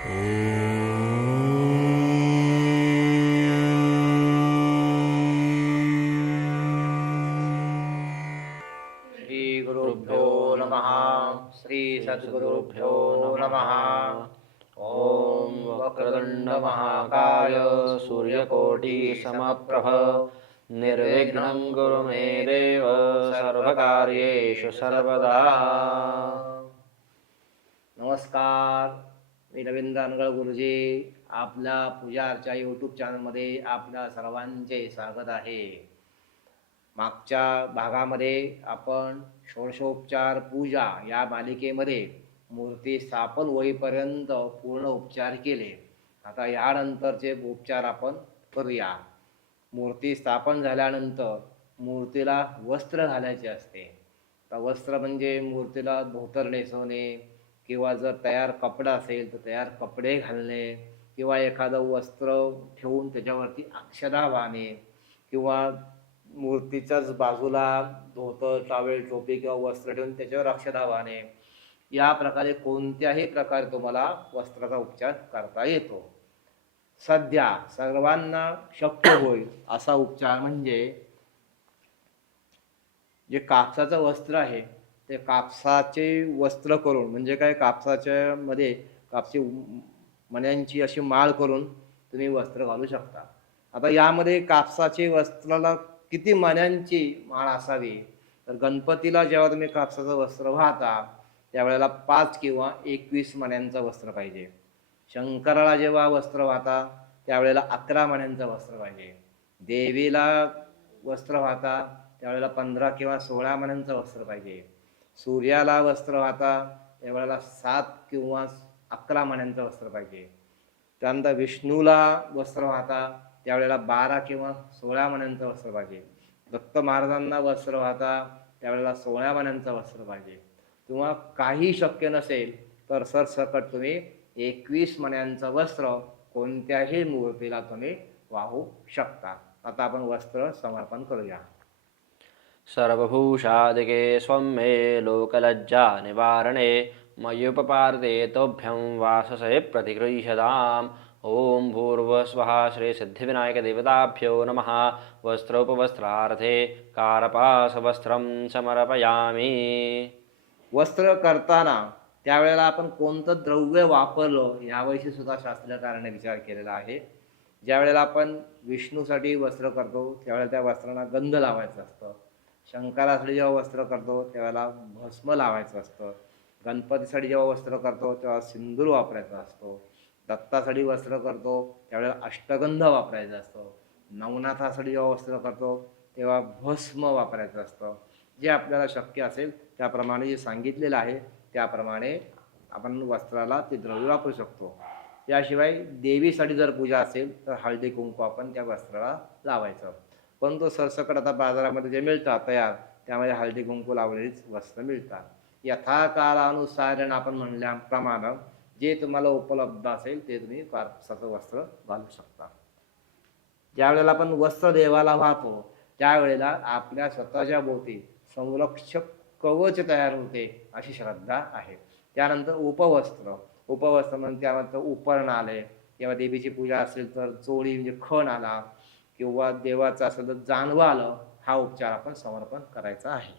श्रीगुरुभ्यो नमः। श्री सद्गुरुभ्यो नमः। ॐ वक्रदण्डमहाकाय सूर्यकोटि समप्रभ निर्विघ्नं गुरु मे देव सर्वकार्येषु सर्वदा। नमस्कार। मी रवींद्र अनगळ गुरुजी आपल्या पूजा अर्चा यूट्यूब चॅनलमध्ये आपल्या सर्वांचे स्वागत आहे. मागच्या भागामध्ये आपण षोडशोपचार पूजा या मालिकेमध्ये मूर्ती स्थापन होईपर्यंत पूर्ण उपचार केले. आता यानंतरचे उपचार आपण करूया. मूर्ती स्थापन झाल्यानंतर मूर्तीला वस्त्र घालायचे असते. तर वस्त्र म्हणजे मूर्तीला धोतर नेसवणे किंवा जर तयार कपडा असेल तर तयार कपडे घालणे किंवा एखादं वस्त्र ठेवून त्याच्यावरती अक्षदा वाहणे किंवा मूर्तीच्याच बाजूला धोतर टावेल टोपी किंवा वस्त्र ठेवून त्याच्यावर अक्षदा वाहणे या प्रकारे कोणत्याही प्रकारे तुम्हाला वस्त्राचा उपचार करता येतो. सध्या सर्वांना शक्य होईल असा उपचार म्हणजे जे कापसाचं वस्त्र आहे ते कापसाचे वस्त्र करून म्हणजे काय कापसाच्या मध्ये कापसी मण्यांची अशी माळ करून तुम्ही वस्त्र घालू शकता. आता यामध्ये कापसाचे वस्त्राला किती मण्यांची माळ असावी? तर गणपतीला जेव्हा तुम्ही कापसाचं वस्त्र वाहता त्यावेळेला पाच किंवा एकवीस मण्यांचं वस्त्र पाहिजे. शंकराला जेव्हा वस्त्र वाहता त्यावेळेला अकरा मण्यांचं वस्त्र पाहिजे. देवीला वस्त्र वाहता त्यावेळेला पंधरा किंवा सोळा मण्यांचं वस्त्र पाहिजे. सूर्याला वस्त्र वाहता त्यावेळेला सात किंवा अकरा मण्यांचं वस्त्र पाहिजे. त्यानंतर विष्णूला वस्त्र वाहता त्यावेळेला बारा किंवा सोळा मण्यांचं वस्त्र पाहिजे. दत्त महाराजांना वस्त्र वाहता त्यावेळेला सोळा मण्यांचं वस्त्र पाहिजे. किंवा काही शक्य नसेल तर सरसकट तुम्ही एकवीस मण्यांचं वस्त्र कोणत्याही मूर्तीला तुम्ही वाहू शकता. आता आपण वस्त्र समर्पण करूया. सर्वभूषादिके स्वं मे लोकलज्जा निवारणे तोभ्यं वाससे प्रतिगृह्यताम्। ॐ भूर्वस्वः श्रीसिद्धिविनायकदेवताभ्यो नमः। वस्त्रोपवस्त्रार्थे कारपासवस्त्रं समर्पयामि। वस्त्र करताना त्यावेळेला आपण कोणतं द्रव्य वापरलं याविषयी सुद्धा शास्त्रकाराने विचार केलेला आहे. ज्यावेळेला आपण विष्णूसाठी वस्त्र करतो त्यावेळेला त्या वस्त्रांना गंध लावायचं असतं. शंकरासाठी जेव्हा वस्त्र करतो त्यावेळेला भस्म लावायचं असतं. गणपतीसाठी जेव्हा वस्त्र करतो तेव्हा सिंदूर वापरायचा असतो. दत्तासाठी वस्त्र करतो त्यावेळेला अष्टगंध वापरायचा असतो. नवनाथासाठी जेव्हा वस्त्र करतो तेव्हा भस्म वापरायचं असतं. जे आपल्याला शक्य असेल त्याप्रमाणे जे सांगितलेलं आहे त्याप्रमाणे आपण वस्त्राला ते द्रव्य वापरू शकतो. याशिवाय देवीसाठी जर पूजा असेल तर हळदी कुंकू आपण त्या वस्त्राला लावायचं. पण तो सरसकट आता बाजारामध्ये जे मिळतात तयार त्यामध्ये हळदी कुंकू लावलेलीच वस्त्र मिळतात. यथा यथाकालानुसार आपण म्हणल्याप्रमाणे जे तुम्हाला उपलब्ध असेल ते तुम्ही कापसाचं वस्त्र घालू शकता. ज्या वेळेला आपण वस्त्र देवाला वाहतो त्यावेळेला आपल्या स्वतःच्या भोवती संरक्षक कवच तयार होते अशी श्रद्धा आहे. त्यानंतर उपवस्त्र उपवस्त्र म्हणजे त्यानंतर उपरण आले किंवा देवीची पूजा असेल तर चोळी म्हणजे खण आला किंवा देवाचं असेल तर जानवं आलं हा उपचार आपण समर्पण करायचा आहे.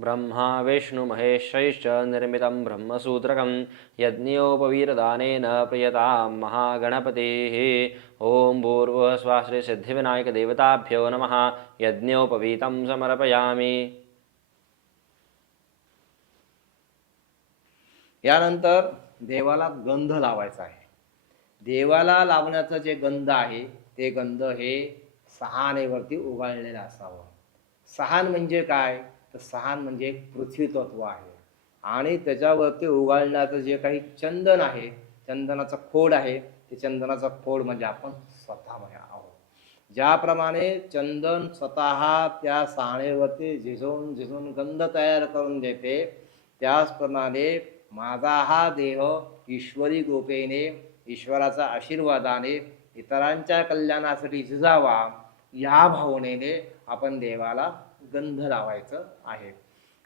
ब्रह्मा विष्णुमहेश्वैश्च निर्मितं ब्रह्मसूत्रकं यज्ञोपवीरदानेन प्रियतां महागणपतेः। ॐ भूर्भुवस्वा श्रीसिद्धिविनायकदेवताभ्यो नमः। यज्ञोपवीतं समर्पयामि। यानंतर देवाला गंध लावायचा आहे. देवाला लावण्याचं जे गंध आहे ते गंध हे सहानेवरती उगाळलेलं असावं. सहान म्हणजे काय? तर सहान म्हणजे एक पृथ्वी आहे. आणि त्याच्यावरती उगाळण्याचं जे काही चंदन आहे चंदनाचा खोड आहे ते चंदनाचा खोड म्हणजे आपण स्वतः आहोत. ज्याप्रमाणे चंदन स्वतः त्या सहाणेवरती झिजवून झिजवून गंध तयार करून देते त्याचप्रमाणे माझा हा देह ईश्वरी गोपेने ईश्वराचा आशीर्वादाने इतरांच्या कल्याणासाठी झिजावा या भावनेने आपण देवाला गंध लावायचं आहे.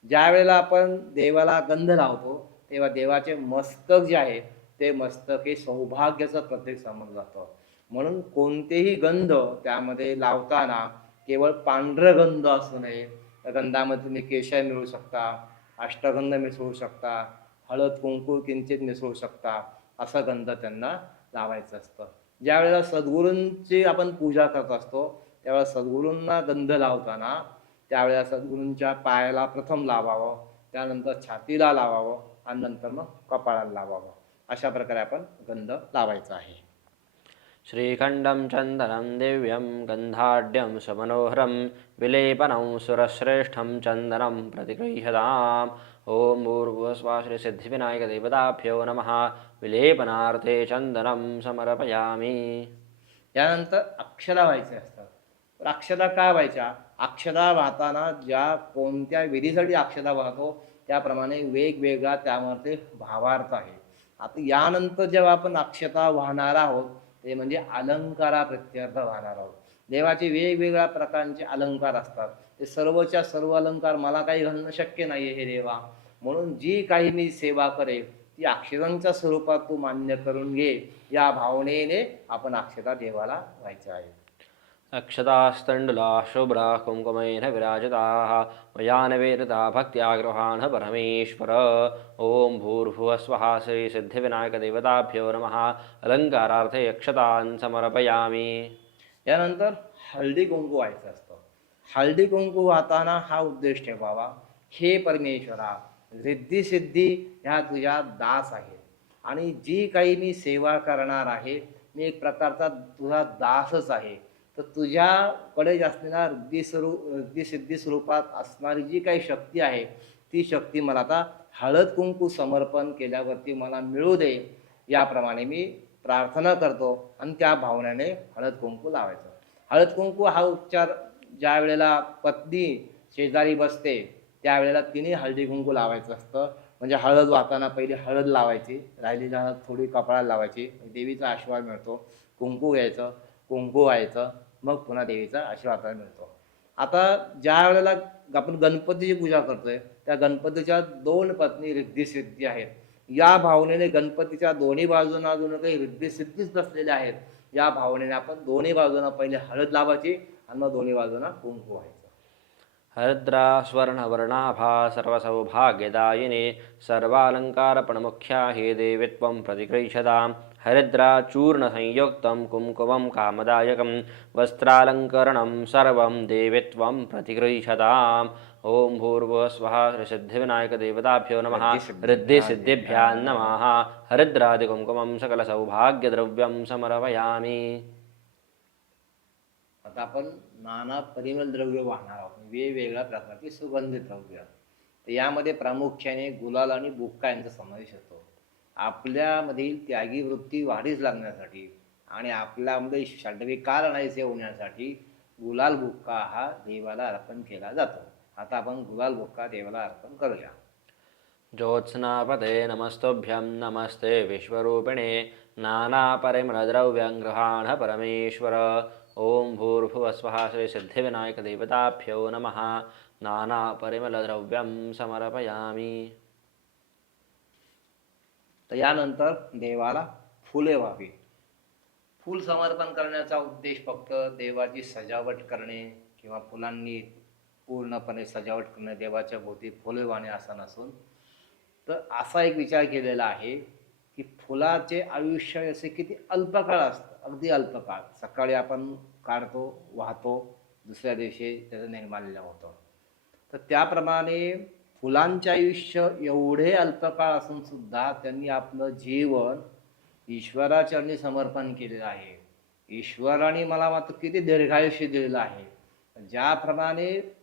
ज्या वेळेला आपण देवाला गंध लावतो तेव्हा देवाचे मस्तक जे आहे ते मस्तक हे सौभाग्याचं प्रतीक समजलं जातं. म्हणून कोणतेही गंध त्यामध्ये लावताना केवळ पांढरं गंध असू नये. त्या गंधामध्ये तुम्ही केशर मिळू शकता अष्टगंध मिसळू शकता हळद कुंकू किंचित मिसळू शकता. असं गंध त्यांना लावायचं असतं. ज्यावेळेला सद्गुरूंची आपण पूजा करत असतो त्यावेळेला सद्गुरूंना गंध लावताना त्यावेळेला सद्गुरूंच्या पायाला प्रथम लावावं त्यानंतर छातीला लावावं आणि नंतर मग कपाळाला लावावं. अशा प्रकारे आपण गंध लावायचा आहे. श्रीखण्डं चन्दनं दिव्यं गन्धाढ्यं समनोहरं विलेपनं सुरश्रेष्ठं चन्दनं प्रतिगृह्यताम् ॐ भूर्भुवस्वाश्री सिद्धिविनायकदेवताभ्यो नमः। विलेपनार्थे चन्दनं समर्पयामि। यानंतर अक्षदा व्हायचे असतात. तर का व्हायच्या? अक्षदा वाहताना ज्या कोणत्या विधीसाठी अक्षदा वाहतो त्याप्रमाणे वेगवेगळा त्यामध्ये भावार्थ आहे. आता यानंतर जेव्हा आपण अक्षता वाहणार आहोत ते म्हणजे अलंकारा प्रत्यर्थ वाहणार आहोत. देवाचे वेगवेगळ्या प्रकारचे अलंकार असतात. ते सर्वच्या सर्व अलंकार मला काही घालणं शक्य नाही हे देवा. म्हणून जी काही मी सेवा करेल ती अक्षरांच्या स्वरूपात तू मान्य करून घे. या भावनेने आपण अक्षता देवाला व्हायचे आहे. अक्षतास्तण्डुला शुभ्रा कुङ्कुमेन विराजिताः मया निवेदिता भक्त्या गृहाण परमेश्वर ॐ भूर्भुवस्वः श्रीसिद्धिविनायकदेवताभ्यो नमः। अलङ्कारार्थे अक्षतान् समर्पयामि। यानंतर हळदी कुंकू व्हायचं असतं. हळदी कुंकू वाहताना हा उद्देश ठेवावा. हे परमेश्वरा रिद्धी सिद्धी ह्या तुझ्या दास आहेत. आणि जी काही मी सेवा करणार आहे मी एक प्रकारचा तुझा दासच आहे. तर तुझ्याकडे असलेला रिद्धी स्वरूप रिद्धी सिद्धी स्वरूपात असणारी जी काही शक्ती आहे ती शक्ती मला आता हळद कुंकू समर्पण केल्यावरती मला मिळू दे. याप्रमाणे मी प्रार्थना करतो आणि त्या भावनेने हळद कुंकू लावायचं. हळद कुंकू हा उपचार ज्या वेळेला पत्नी शेजारी बसते त्यावेळेला तिने हळदी कुंकू लावायचं असतं. म्हणजे हळद वाहताना पहिली हळद लावायची राहिलेली हळद थोडी कपाळाला लावायची देवीचा आशीर्वाद मिळतो. कुंकू घ्यायचं कुंकू व्हायचं मग पुन्हा देवीचा आशीर्वाद मिळतो. आता ज्या वेळेला आपण गणपतीची पूजा करतोय त्या गणपतीच्या दोन पत्नी रिद्धिसिद्धी आहेत. या भावनेने गणपतीच्या दोन्ही बाजूंना अजून काही रिद्धिसिद्धीच नसलेल्या आहेत. या भावनेने आपण दोन्ही बाजूंना पहिले हळद लावायची आणि मग दोन्ही बाजूंना कुंकू व्हायचं. हरद्रा स्वर्णवर्णाभा सर्वसौभाग्यदायिने सर्वालङ्कारपणमुख्या हे देवी त्वं प्रतिगृह्यतां हरिद्रा चूर्णसंयुक्तं कुङ्कुमं कामदायकं वस्त्रालङ्करणं सर्वं देवी त्वं प्रतिगृह्यताम्। ॐ भूर्भुवस्वः श्रीसिद्धिविनायकदेवताभ्यो नमः। रिद्धिसिद्धिभ्यां नमः। हरिद्रादिकुङ्कुमं सकलसौभाग्यद्रव्यं समर्पयामि। आता आपण नाना परिमल द्रव्य वाहणार आहोत. वेगवेगळ्या प्रकारची सुगंधित द्रव्य तर यामध्ये प्रामुख्याने गुलाल आणि बुक्का यांचा समावेश होतो. आपल्यामधील त्यागी वृत्ती वाढीस लागण्यासाठी आणि आपल्यामध्ये षडविकार नाहीसे होण्यासाठी गुलाल बुक्का हा देवाला अर्पण केला जातो. आता आपण गुलाल बुक्का देवाला अर्पण करूया. ज्योत्स्नापते नमस्तोभ्यं नमस्ते विश्वरूपिणे नानापरिमलद्रव्यं गृहाण परमेश्वर। ॐ भूर्भुवस्वः श्रीसिद्धिविनायकदेवताभ्यो नमः। नानापरिमलद्रव्यं समर्पयामि। तर यानंतर देवाला फुले व्हावी. फूल समर्पण करण्याचा उद्देश फक्त देवाची सजावट करणे किंवा फुलांनी पूर्णपणे सजावट करणे देवाच्या भोवती फुले वाहणे असा नसून. तर असा एक विचार केलेला आहे की फुलाचे आयुष्य असे किती अल्पकाळ असतं. अगदी अल्पकाळ. सकाळी आपण काढतो वाहतो दुसऱ्या दिवशी त्याचं निर्माल्य होतं. तर त्याप्रमाणे फुलांचे आयुष्य एवढे अल्पकाळ असून सुद्धा त्यांनी आपलं जीवन ईश्वराचरणी समर्पण केलेलं आहे. ईश्वराने मला मात्र किती दीर्घायुष्य दिलेलं आहे. ज्याप्रमाणे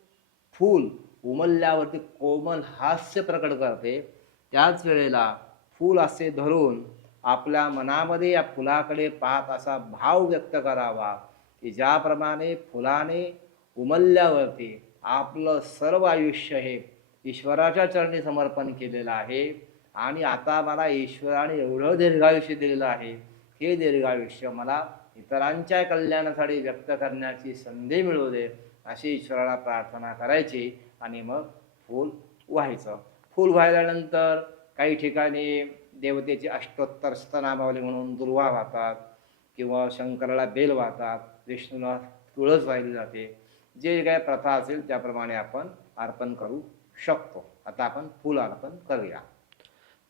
फूल उमलल्यावरती कोमल हास्य प्रकट करते त्याच वेळेला फूल असे धरून आपल्या मनामध्ये या फुलाकडे पाहत असा भाव व्यक्त करावा की ज्याप्रमाणे फुलाने उमलल्यावरती आपलं सर्व आयुष्य हे ईश्वराच्या चरणी समर्पण केलेलं आहे. आणि आता मला ईश्वराने एवढं दीर्घायुष्य दिलेलं आहे. हे दीर्घायुष्य मला इतरांच्या कल्याणासाठी व्यक्त करण्याची संधी मिळू दे अशी ईश्वराला प्रार्थना करायची आणि मग फूल व्हायचं. फूल व्हायल्यानंतर काही ठिकाणी देवतेची अष्टोत्तर स्तनामावली म्हणून दुर्वा वाहतात किंवा शंकराला बेल वाहतात विष्णूला तुळस वाहिली जाते. जे काय प्रथा असेल त्याप्रमाणे आपण अर्पण करू शकतो. आता आपण फुल अर्पण करूया.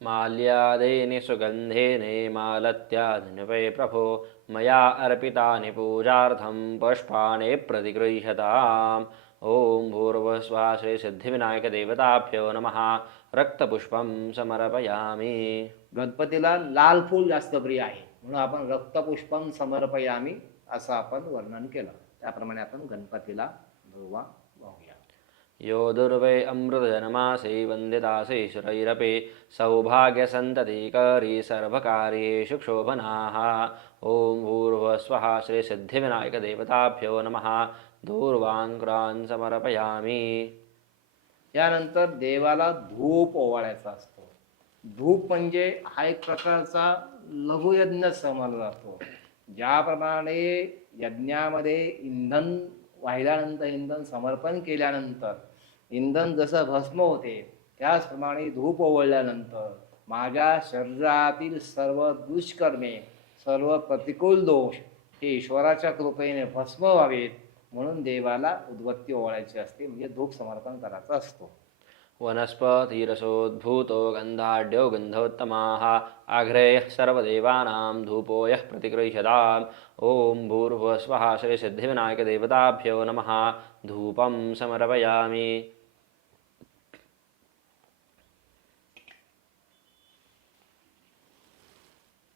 माल्यादेने सुगंधेने मालत्याधिनपे प्रभो मया अर्पितानि पूजार्थं पुष्पाणि प्रतिगृह्यताम्। ॐ भूर्वस्वा श्रीसिद्धिविनायकदेवताभ्यो नमः। रक्तपुष्पं समर्पयामि। गणपतीला लाल फूल जास्त प्रिय आहे. म्हणून आपण रक्तपुष्पम समर्पयामी असं आपण वर्णन केलं. त्याप्रमाणे आपण गणपतीला दुर्वा वाहूया यो दुर्वे अमृतजनमासे वन्दितासे शुरैरपि सौभाग्यसन्ततिकरी सर्वकार्येषु क्षोभनाः। ॐ भूर्भुवस्वः श्रीसिद्धिविनायकदेवताभ्यो नमः। दूर्वाङ्कुरान् समर्पयामि। यानंतर देवाला धूप ओवाळायचा असतो. धूप म्हणजे हा एक प्रकारचा लघुयज्ञ समजला जातो. ज्याप्रमाणे यज्ञामध्ये इंधन वाहिल्यानंतर इंधन समर्पण केल्यानंतर इंधन जसं भस्म होते त्याचप्रमाणे धूप ओवळल्यानंतर माझ्या शरीरातील सर्व दुष्कर्मे सर्व प्रतिकूल दोष हे ईश्वराच्या कृपेने भस्म व्हावेत. म्हणून देवाला उद्वत्ती ओवाळायची असते म्हणजे धूप समर्पण करायचा असतो. वनस्पतिरसोद्भूतो गन्धाढ्यो गन्धोत्तमाः आघ्रेयः सर्वदेवानां धूपो यः प्रतिगृह्यताम्। ॐ भूर्भुवस्वः श्रीसिद्धिविनायकदेवताभ्यो नमः। धूपं समर्पयामि।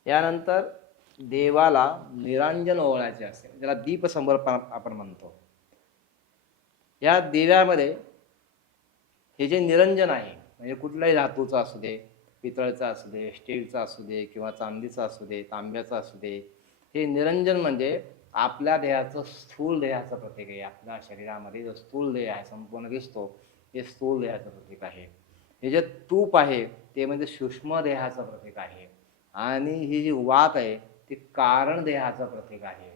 यानंतर देवाला निरांजन ओवाळायचे असते ज्याला दीप समर्पण आपण म्हणतो. या दिव्यामध्ये हे जे निरंजन आहे म्हणजे कुठल्याही धातूचं असू दे पितळचा असू दे स्टीलचा असू दे किंवा चांदीचा असू दे तांब्याचा असू दे हे निरंजन म्हणजे आपल्या देहाचं स्थूल देहाचं प्रतीक आहे. आपल्या शरीरामध्ये जो स्थूल देह आहे संपूर्ण दिसतो हे स्थूल देहाचं प्रतीक आहे. हे जे तूप आहे ते म्हणजे सूक्ष्म देहाचं प्रतीक आहे. आणि ही जी वात आहे ती कारण देहाचं प्रतीक आहे.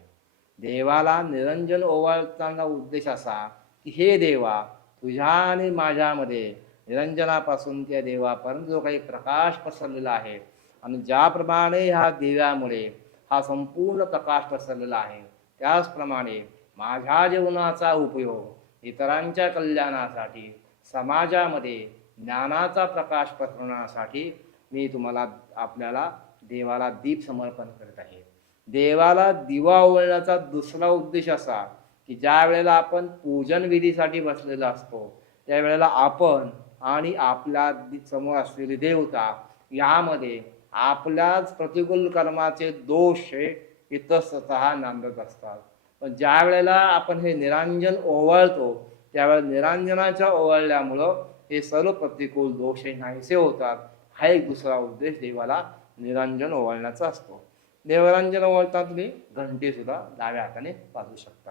देवाला निरंजन ओवाळताना उद्देश असा की हे देवा तुझ्या आणि माझ्यामध्ये निरंजनापासून त्या देवापर्यंत जो काही प्रकाश पसरलेला आहे आणि ज्याप्रमाणे ह्या दिव्यामुळे हा संपूर्ण प्रकाश पसरलेला आहे त्याचप्रमाणे माझ्या जीवनाचा उपयोग इतरांच्या कल्याणासाठी समाजामध्ये ज्ञानाचा प्रकाश पसरवण्यासाठी मी तुम्हाला आपल्याला देवाला दीप समर्पण करत आहे. देवाला दिवा ओवळण्याचा दुसरा उद्देश असा की ज्या वेळेला आपण पूजन विधीसाठी बसलेलो असतो त्यावेळेला आपण आणि आपल्यासमोर असलेली देवता यामध्ये आपल्याच प्रतिकूल कर्माचे दोष हे इतस्ततः नांदत असतात. पण ज्या वेळेला आपण हे निरांजन ओवाळतो त्यावेळेला निरांजनाच्या ओवाळल्यामुळं हे सर्व प्रतिकूल दोष हे नाहीसे होतात. हा एक दुसरा उद्देश देवाला निरांजन ओवाळण्याचा असतो. देवरांजन ओवाळता तुम्ही घंटी सुद्धा डाव्या हाताने वाजवू शकता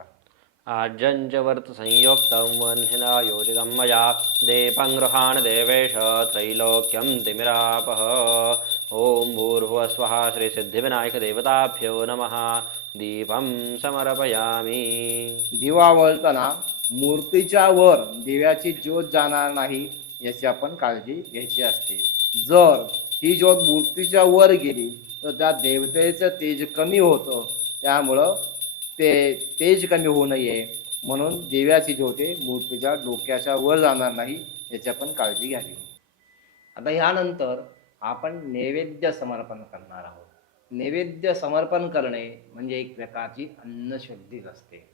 आज्यञ्चवर्तसंयोक्तं वह्निना योजितं मया. दीपं गृहाण देवेश त्रैलोक्यं तिमिरापः. ॐ भूर्भुवस्वः श्रीसिद्धिविनायकदेवताभ्यो नमः. दीपं समर्पयामि. दिवा वळताना मूर्तीच्या वर दिव्याची ज्योत जाणार नाही याची आपण काळजी घ्यायची असते. जर ही जेव्हा मूर्तीच्या वर गेली तर त्या देवतेचं तेज कमी होतं. त्यामुळं ते तेज कमी होऊ नये. म्हणून देव्याची जे होते मूर्तीच्या डोक्याच्या वर जाणार नाही याची आपण काळजी घ्यावी. आता ह्यानंतर आपण नैवेद्य समर्पण करणार आहोत. नैवेद्य समर्पण करणे म्हणजे एक प्रकारची अन्नशुद्धीच असते.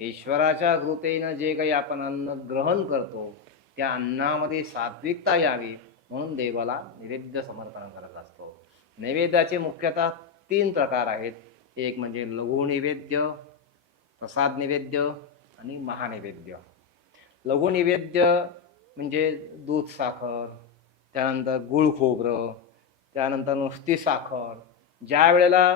ईश्वराच्या कृपेनं जे काही आपण अन्न ग्रहण करतो त्या अन्नामध्ये सात्विकता यावी म्हणून देवाला नैवेद्य समर्पण करत असतो. नैवेद्याचे मुख्यतः तीन प्रकार आहेत. एक म्हणजे लघु नैवेद्य प्रसाद नैवेद्य आणि महानैवेद्य. लघु नैवेद्य म्हणजे दूध साखर त्यानंतर गुळ खोबरं त्यानंतर नुसती साखर. ज्या वेळेला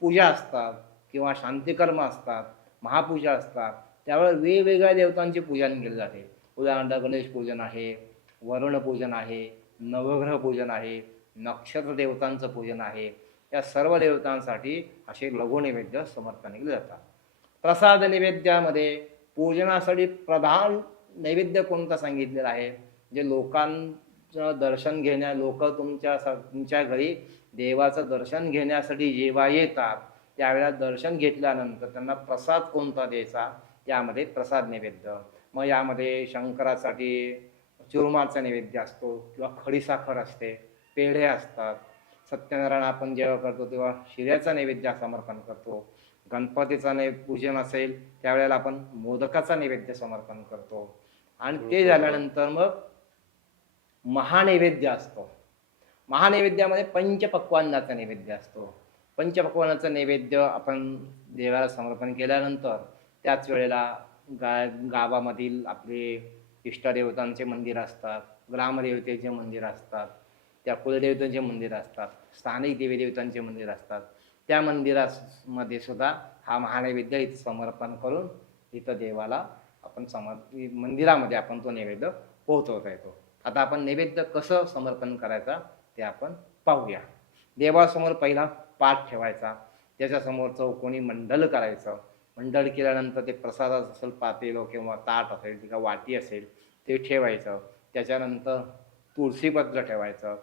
पूजा असतात किंवा शांतिकर्म असतात महापूजा असतात त्यावेळेस वेगवेगळ्या देवतांची पूजन केले जाते. उदाहरणार्थ गणेश पूजन आहे वरुण पूजन आहे नवग्रह पूजन आहे नक्षत्र देवतांचं पूजन आहे या सर्व देवतांसाठी असे लघु नैवेद्य समर्पण केले जातात. प्रसाद नैवेद्यामध्ये पूजनासाठी प्रधान नैवेद्य कोणता सांगितलेला आहे? जे लोकांचं दर्शन घेण्या लोक तुमच्या तुमच्या घरी देवाचं दर्शन घेण्यासाठी जेव्हा येतात त्यावेळेला दर्शन घेतल्यानंतर त्यांना प्रसाद कोणता द्यायचा? यामध्ये प्रसाद नैवेद्य. मग यामध्ये शंकरासाठी चुरमाचा नैवेद्य असतो किंवा खडीसाखर असते पेढे असतात. सत्यनारायण आपण जेव्हा करतो तेव्हा शिऱ्याचा नैवेद्य समर्पण करतो. गणपतीचा नै पूजन असेल त्यावेळेला आपण मोदकाचा नैवेद्य समर्पण करतो. आणि ते झाल्यानंतर मग महानैवेद्य असतो. महानैवेद्यामध्ये पंचपक्वान्नाचा नैवेद्य असतो. पंचपक्वान्नाचा नैवेद्य आपण देवाला समर्पण केल्यानंतर त्याच वेळेला गा गावामधील आपले इष्टदेवतांचे मंदिर असतात ग्रामदेवतेचे मंदिर असतात त्या कुलदेवतांचे मंदिर असतात स्थानिक देवीदेवतांचे मंदिर असतात. त्या मंदिरामध्ये सुद्धा हा महानैवेद्य इथं समर्पण करून इथं देवाला आपण समर् मंदिरामध्ये आपण तो नैवेद्य पोहोचवता येतो. आता आपण नैवेद्य कसं समर्पण करायचा ते आपण पाहूया. देवासमोर पहिला पाठ ठेवायचा. त्याच्यासमोर चौकोनी मंडल करायचं. मंडळ केल्यानंतर ते प्रसादाचं असेल पातेलो किंवा ताट असेल किंवा वाटी असेल ते ठेवायचं. त्याच्यानंतर तुळशीपत्र ठेवायचं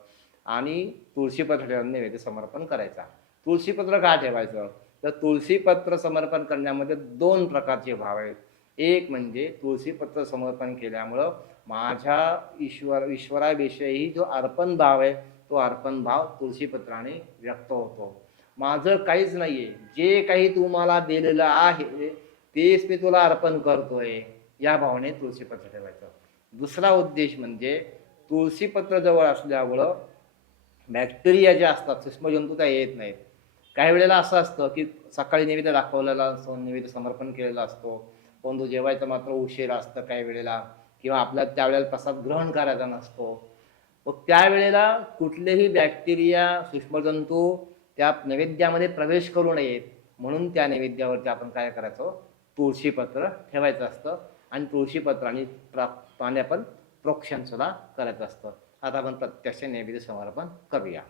आणि तुळशीपत्र ठेवून नैवेद्य समर्पण करायचा. तुळशीपत्र का ठेवायचं? तर तुळशीपत्र समर्पण करण्यामध्ये दोन प्रकारचे भाव आहेत. एक म्हणजे तुळशीपत्र समर्पण केल्यामुळं माझ्या ईश्वर ईश्वराविषयी जो अर्पण भाव आहे तो अर्पण भाव तुळशीपत्राने व्यक्त होतो. माझं काहीच नाहीये. जे काही तू मला दिलेलं आहे तेच मी तुला अर्पण करतोय. या भावने तुळशीपत्र ठेवायचं. दुसरा उद्देश म्हणजे तुळशीपत्र जवळ असल्यामुळं बॅक्टेरिया जे असतात सूक्ष्मजंतू त्या येत नाहीत. काही वेळेला असं असतं की सकाळी नैवेद्य दाखवलेला असतो नैवेद्य समर्पण केलेला असतो. पण तो जेवायचं मात्र उशीर असतं काही वेळेला किंवा आपला त्यावेळेला प्रसाद ग्रहण करायचा नसतो. मग त्यावेळेला कुठलेही बॅक्टेरिया सूक्ष्मजंतू त्या नैवेद्यामध्ये प्रवेश करू नयेत म्हणून त्या नैवेद्यावरती आपण काय करायचो? तुळशीपत्र ठेवायचं असतं आणि तुळशीपत्र आणि पाणी आपण प्रोक्षण सुद्धा करायचं असतं. आता आपण प्रत्यक्ष नैवेद्य समर्पण करूया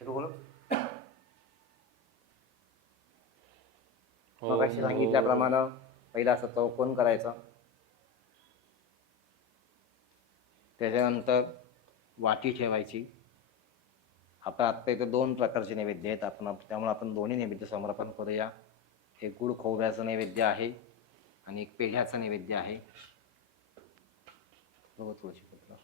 सुरू करू मगाशी सांगितल्याप्रमाणे पहिला असं चौकोन करायचा? त्याच्यानंतर वाटी ठेवायची. आपण आत्ता इथे दोन प्रकारचे नैवेद्य आहेत. आपण त्यामुळे आपण दोन्ही नैवेद्य समर्पण करूया. एक गुळ खोबऱ्याचं नैवेद्य आहे आणि एक पेढ्याचं नैवेद्य आहे बघू तुळशीपत्र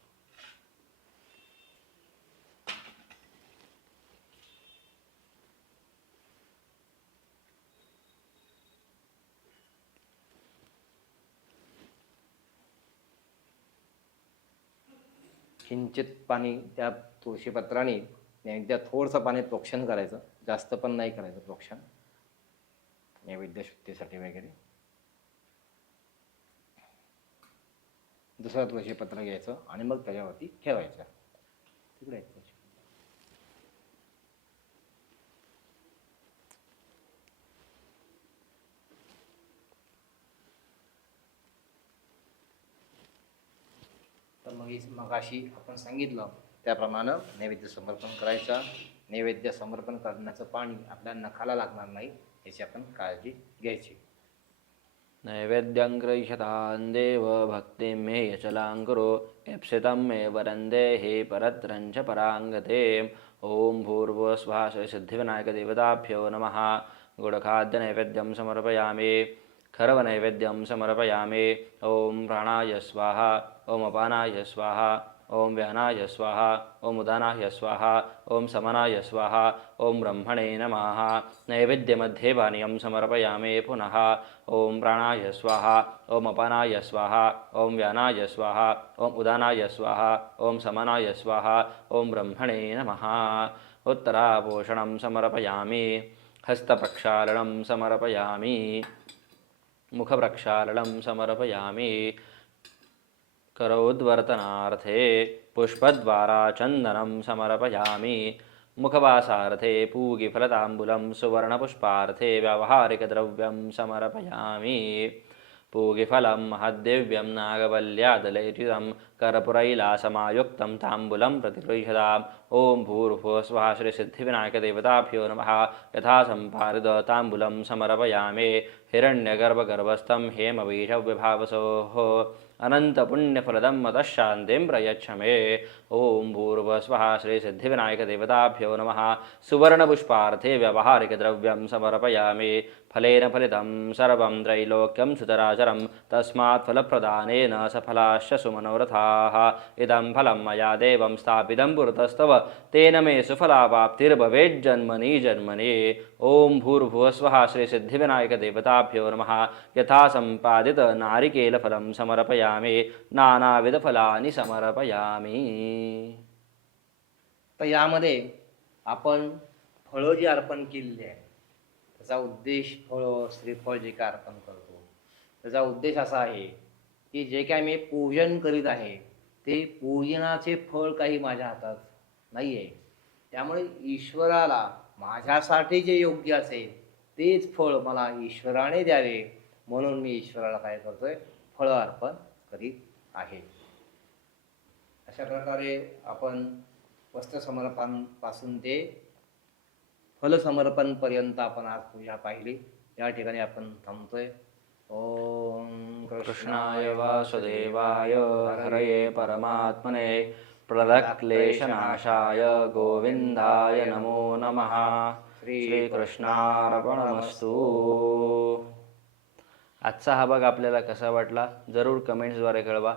किंचित पाणी त्या तुळशीपत्राने नैवेद्यात थोडंसं पाणी प्रोक्षण करायचं. जास्त पण नाही करायचं प्रोक्षण. नैवेद्य शुद्धीसाठी वगैरे. दुसरं तुळशीपत्र घ्यायचं आणि मग त्याच्यावरती ठेवायचं. तिकडे आहे मगाशी आपण सांगितलं. त्याप्रमाणे नैवेद्य समर्पण करायचं. नैवेद्य समर्पण करण्याचं पाणी आपल्या नखाला लागणार नाही याची आपण काळजी घ्यायची. नैवेद्यं गृह्यतान् देव भक्तिं मे यचलाङ्कुरो कुरु एप्सितं मे वरन्देहि परत्रं च पराङ्गते ॐ भूर्भुवस्वः सिद्धिविनायकदेवताभ्यो नमः। गुडखाद्यनैवेद्यं समर्पयामि। खरवनैवेद्यं समर्पयामि ॐ प्राणाय स्वाहा ॐ अपानाय स्वाहा ॐ व्यानाय स्वाहा ॐ उदानाय स्वाहा ॐ समनाय स्वाहा ॐ ब्रह्मणे नमः नैवेद्यमध्ये पानीयं समर्पयामि पुनः ॐ प्राणाय स्वाहा ॐ अपानाय स्वाहा ॐ व्यानाय स्वाहा ॐ उदानाय स्वाहा ॐ समनाय स्वाहा ॐ ब्रह्मणे नमः उत्तरापोषणं समर्पयामि हस्तप्रक्षालनं समर्पयामि मुखप्रक्षालनं समर्पयामि। करोद्वर्तनार्थे पुष्पद्वारा चन्दनं समर्पयामि। मुखवासार्थे पूगिफलताम्बूलं सुवर्णपुष्पार्थे व्यावहारिकद्रव्यं समर्पयामि। पूगिफलं महद्देव्यं नागवल्यादलैर्युतं कर्पुरैलासमायुक्तं ताम्बूलं प्रतिगृह्यताम् ॐ भूर्भुवस्वः श्रीसिद्धिविनायकदेवताभ्यो नमः। यथा सम्पारित ताम्बुलं समर्पयामे। हिरण्यगर्भगर्भस्थं हेमवीषव्यभावसोः अनन्तपुण्यफलदं मतः शान्तिं प्रयच्छ मे ॐ भूर्भुवस्वः श्रीसिद्धिविनायकदेवताभ्यो नमः। सुवर्णपुष्पार्थे व्यावहारिकद्रव्यं समर्पयामि। फलेन फलितं सर्वं त्रैलोक्यं सुतराचरं तस्मात् फलप्रदानेन सफलाश्च सुमनोरथाः इदं फलं मया देवं स्थापितं पुरतस्तव। तेन मे सुफलावाप्तिर्भवेज्जन्मनि जन्मनि। ॐ भूर्भुवस्वः श्रीसिद्धिविनायकदेवताभ्यो नमः। यथा सम्पादित नारिकेलफलं समर्पयामि। नानाविधफलानि समर्पयामि। तर यामध्ये आपण फळं जी अर्पण केलेली आहे त्याचा उद्देश फळं श्रीफळ जे काय अर्पण करतो त्याचा उद्देश असा आहे की जे काय मी पूजन करीत आहे ते पूजनाचे फळ काही माझ्या हातात नाही आहे त्यामुळे ईश्वराला माझ्यासाठी जे योग्य असेल तेच फळ मला ईश्वराने द्यावे म्हणून मी ईश्वराला काय करतोय फळं अर्पण करीत आहे. अशा प्रकारे आपण वस्त्रसमर्पणपासून ते फलसमर्पणपर्यंत आपण आज पूजा पाहिली. या ठिकाणी आपण थांबतोय. ओम कृष्णाय वासुदेवाय हरये परमात्मने. प्रणक्लेशनाशाय गोविंदाय नमो नमः. श्रीकृष्णार्पणमस्तु. आजचा हा भाग आपल्याला कसा वाटला? जरूर कमेंट्सद्वारे कळवा.